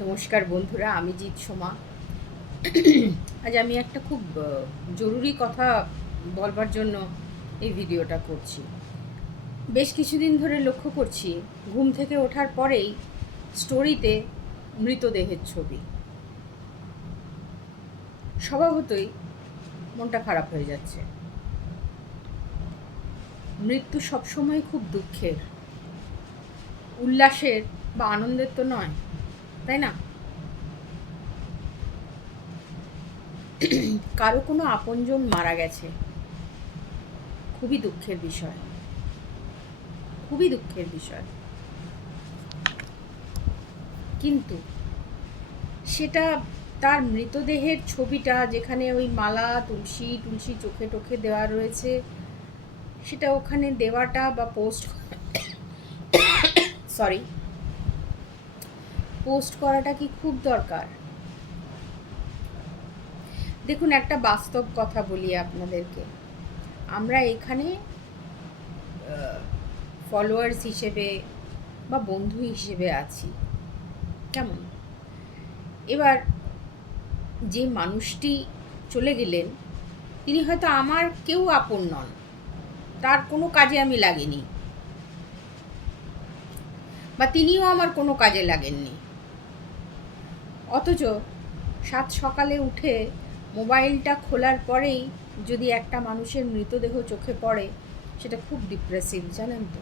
নমস্কার বন্ধুরা, আমি জিৎ সোমা। আজ আমি একটা খুব জরুরি কথা বলবার জন্য এই ভিডিওটা করছি। বেশ কিছুদিন ধরে লক্ষ্য করছি, ঘুম থেকে ওঠার পরেই স্টোরিতে মৃতদেহের ছবি। স্বভাবতই মনটা খারাপ হয়ে যাচ্ছে। মৃত্যু সবসময় খুব দুঃখের, উল্লাসের বা আনন্দের তো নয়, তাই না? কারো কোনো আপনজন মারা গেছে, খুবই দুঃখের বিষয়, খুবই দুঃখের বিষয়। কিন্তু সেটা তার মৃতদেহের ছবিটা যেখানে ওই মালা তুলসী তুলসী চোখে টোখে দেওয়া রয়েছে, সেটা ওখানে দেওয়াটা বা সরি পোস্ট করাটা কি খুব দরকার? দেখুন, একটা বাস্তব কথা বলি আপনাদেরকে। আমরা এখানে ফলোয়ার্স হিসেবে বা বন্ধু হিসেবে আছি, কেমন? এবার যে মানুষটি চলে গেলেন, তিনি হয়তো আমার কেউ আপন নন, তার কোনো কাজে আমি লাগিনি, বা তিনিও আমার কোনো কাজে লাগেননি। অথচ সাত সকালে উঠে মোবাইলটা খোলার পরেই যদি একটা মানুষের মৃতদেহ চোখে পড়ে, সেটা খুব ডিপ্রেসিভ, জানেন তো?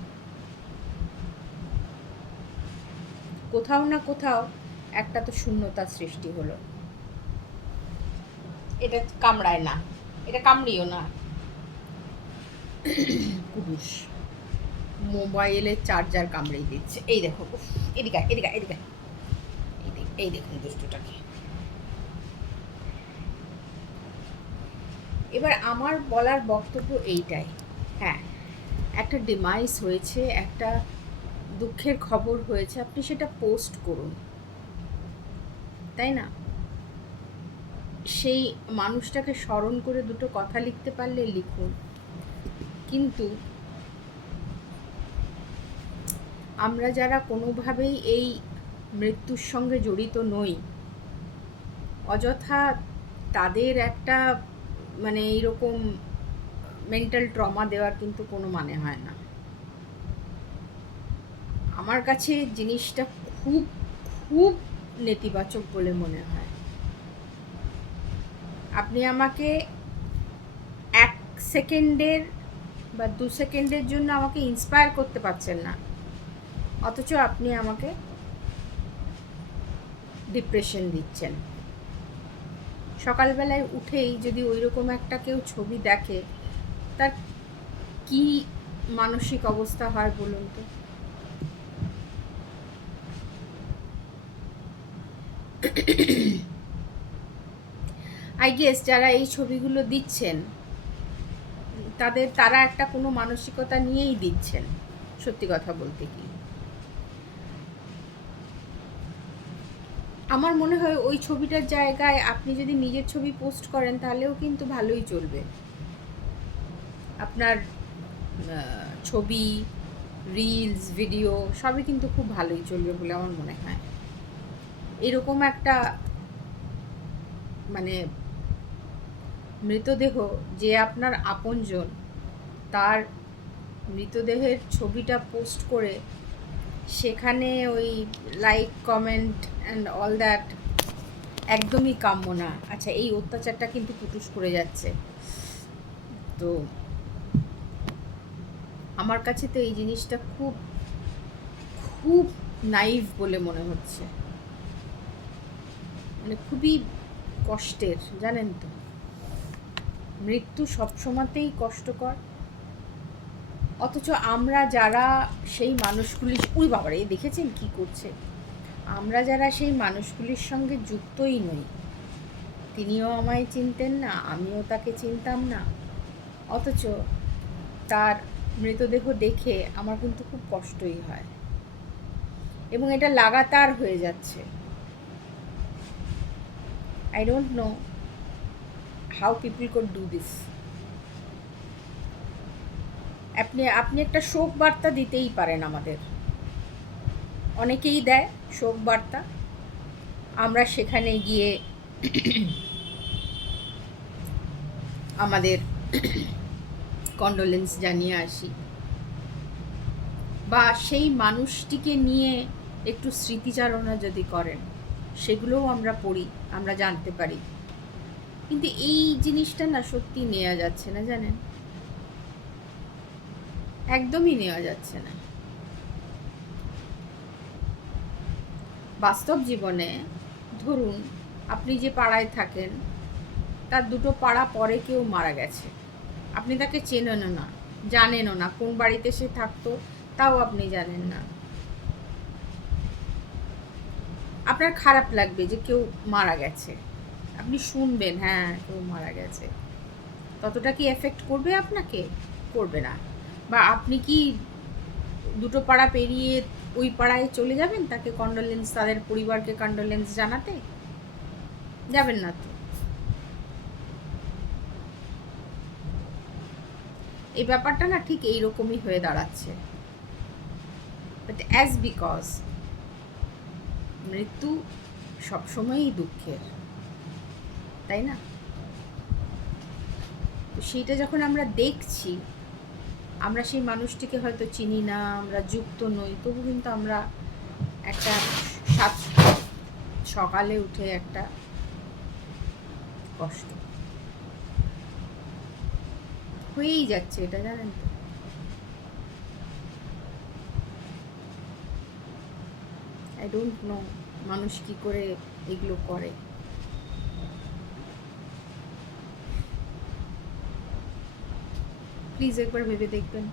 কোথাও না কোথাও একটা তো শূন্যতার সৃষ্টি হলো। এটা কামড়ায় না, এটা কামড়িও না। পুরুষ মোবাইলের চার্জার কামড়িয়ে দিচ্ছে। এই দেখো, এদিকে এদিকে এদিকে, এই দেখুন দুষ্টটাকে। এবার আমার বলার বক্তব্য এইটাই। হ্যাঁ, একটা ডিমাইস হয়েছে, একটা দুঃখের খবর হয়েছে, আপনি সেটা পোস্ট করুন, তাই না? সেই মানুষটাকে স্মরণ করে দুটো কথা লিখতে পারলে লিখুন। কিন্তু আমরা যারা কোনোভাবেই এই মৃত্যুর সঙ্গে জড়িত নই, অযথা তাদের একটা এইরকম মেন্টাল ট্রমা দেওয়ার কিন্তু কোনো মানে হয় না। আমার কাছে জিনিসটা খুব খুব নেতিবাচক বলে মনে হয়। আপনি আমাকে 1 সেকেন্ডের বা 2 সেকেন্ডের জন্য আমাকে ইন্সপায়ার করতে পারছেন না, অথচ আপনি আমাকে ডিপ্রেশন দিচ্ছেন। সকালবেলায় উঠেই যদি ওই রকম একটা কেউ ছবি দেখে, তার কি মানসিক অবস্থা হয় বলুন তো? আই গেস যারা এই ছবিগুলো দিচ্ছেন, তারা একটা কোনো মানসিকতা নিয়েই দিচ্ছেন, সত্যি কথা বলতে কি। আমার মনে হয় ওই ছবিটার জায়গায় আপনি যদি নিজের ছবি পোস্ট করেন, তাহলেও কিন্তু ভালোই চলবে। আপনার ছবি, রিলস, ভিডিও সবই কিন্তু খুব ভালোই চলবে বলে আমার মনে হয়। এরকম একটা মানে মৃতদেহ, যে আপনার আপনজন, তার মৃতদেহের ছবিটা পোস্ট করে সেখানে ওই like, comment and all that একদমই কাম্য না। আচ্ছা, এই অত্যাচারটা কিন্তু পুটুস করে যাচ্ছে। তো আমার কাছে তো এই জিনিসটা খুব খুব নাইভ বলে মনে হচ্ছে, খুবই কষ্টের, জানেন তো? মৃত্যু সবসময়তেই কষ্টকর, অথচ আমরা যারা সেই মানুষগুলি, উই বাবারে দেখেছেন কি করছে, আমরা যারা সেই মানুষগুলির সঙ্গে যুক্তই নই, তিনিও আমায় চিনতেন না, আমিও তাকে চিনতাম না, অথচ তার মৃতদেহ দেখে আমার কিন্তু খুব কষ্টই হয়, এবং এটা লাগাতার হয়ে যাচ্ছে। I don't know how people could do this. আপনি একটা শোক বার্তা দিতেই পারেন আমাদের, অনেকেই দেয় শোক বার্তা, আমরা সেখানে গিয়ে আমাদের কন্ডোলেন্স জানিয়ে আসি, বা সেই মানুষটিকে নিয়ে একটু স্মৃতিচারণা যদি করেন, সেগুলোও আমরা পড়ি, আমরা জানতে পারি। কিন্তু এই জিনিসটা না সত্যি নেওয়া যাচ্ছে না, জানেন, একদমই নেওয়া যাচ্ছে না। বাস্তব জীবনে ধরুন আপনি যে পাড়ায় থাকেন তার 2 পাড়া পরে কেউ মারা গেছে, আপনি তাকে চেনেনও না, জানেনও না, কোন বাড়িতে সে থাকতো তাও আপনি জানেন না। আপনার খারাপ লাগবে যে কেউ মারা গেছে, আপনি শুনবেন হ্যাঁ কেউ মারা গেছে, ততটা কি এফেক্ট করবে আপনাকে? করবে না। বা আপনি কি 2 পাড়া পেরিয়ে ওই পাড়ায় চলে যাবেন তাকে কন্ডোলেন্স, তাদের পরিবারকে কন্ডোলেন্স জানাতে? যাবেন না তো। এই ব্যাপারটা না ঠিক এইরকমই হয়ে দাঁড়াচ্ছে। বাট অ্যাজ বিকজ মৃত্যু সবসময়ই দুঃখের, তাই না? তো সেইটা যখন আমরা দেখছি, আমরা সেই মানুষটিকে হয়তো চিনি না, আমরা যুক্ত নই, তবু কিন্তু আমরা একটা সকালে উঠে একটা কষ্ট হয়েই যাচ্ছে, এটা জানেন তো। আই ডোন্ট নো মানুষ কি করে এগুলো করে। প্লিজ একবার ভেবে দেখবেন।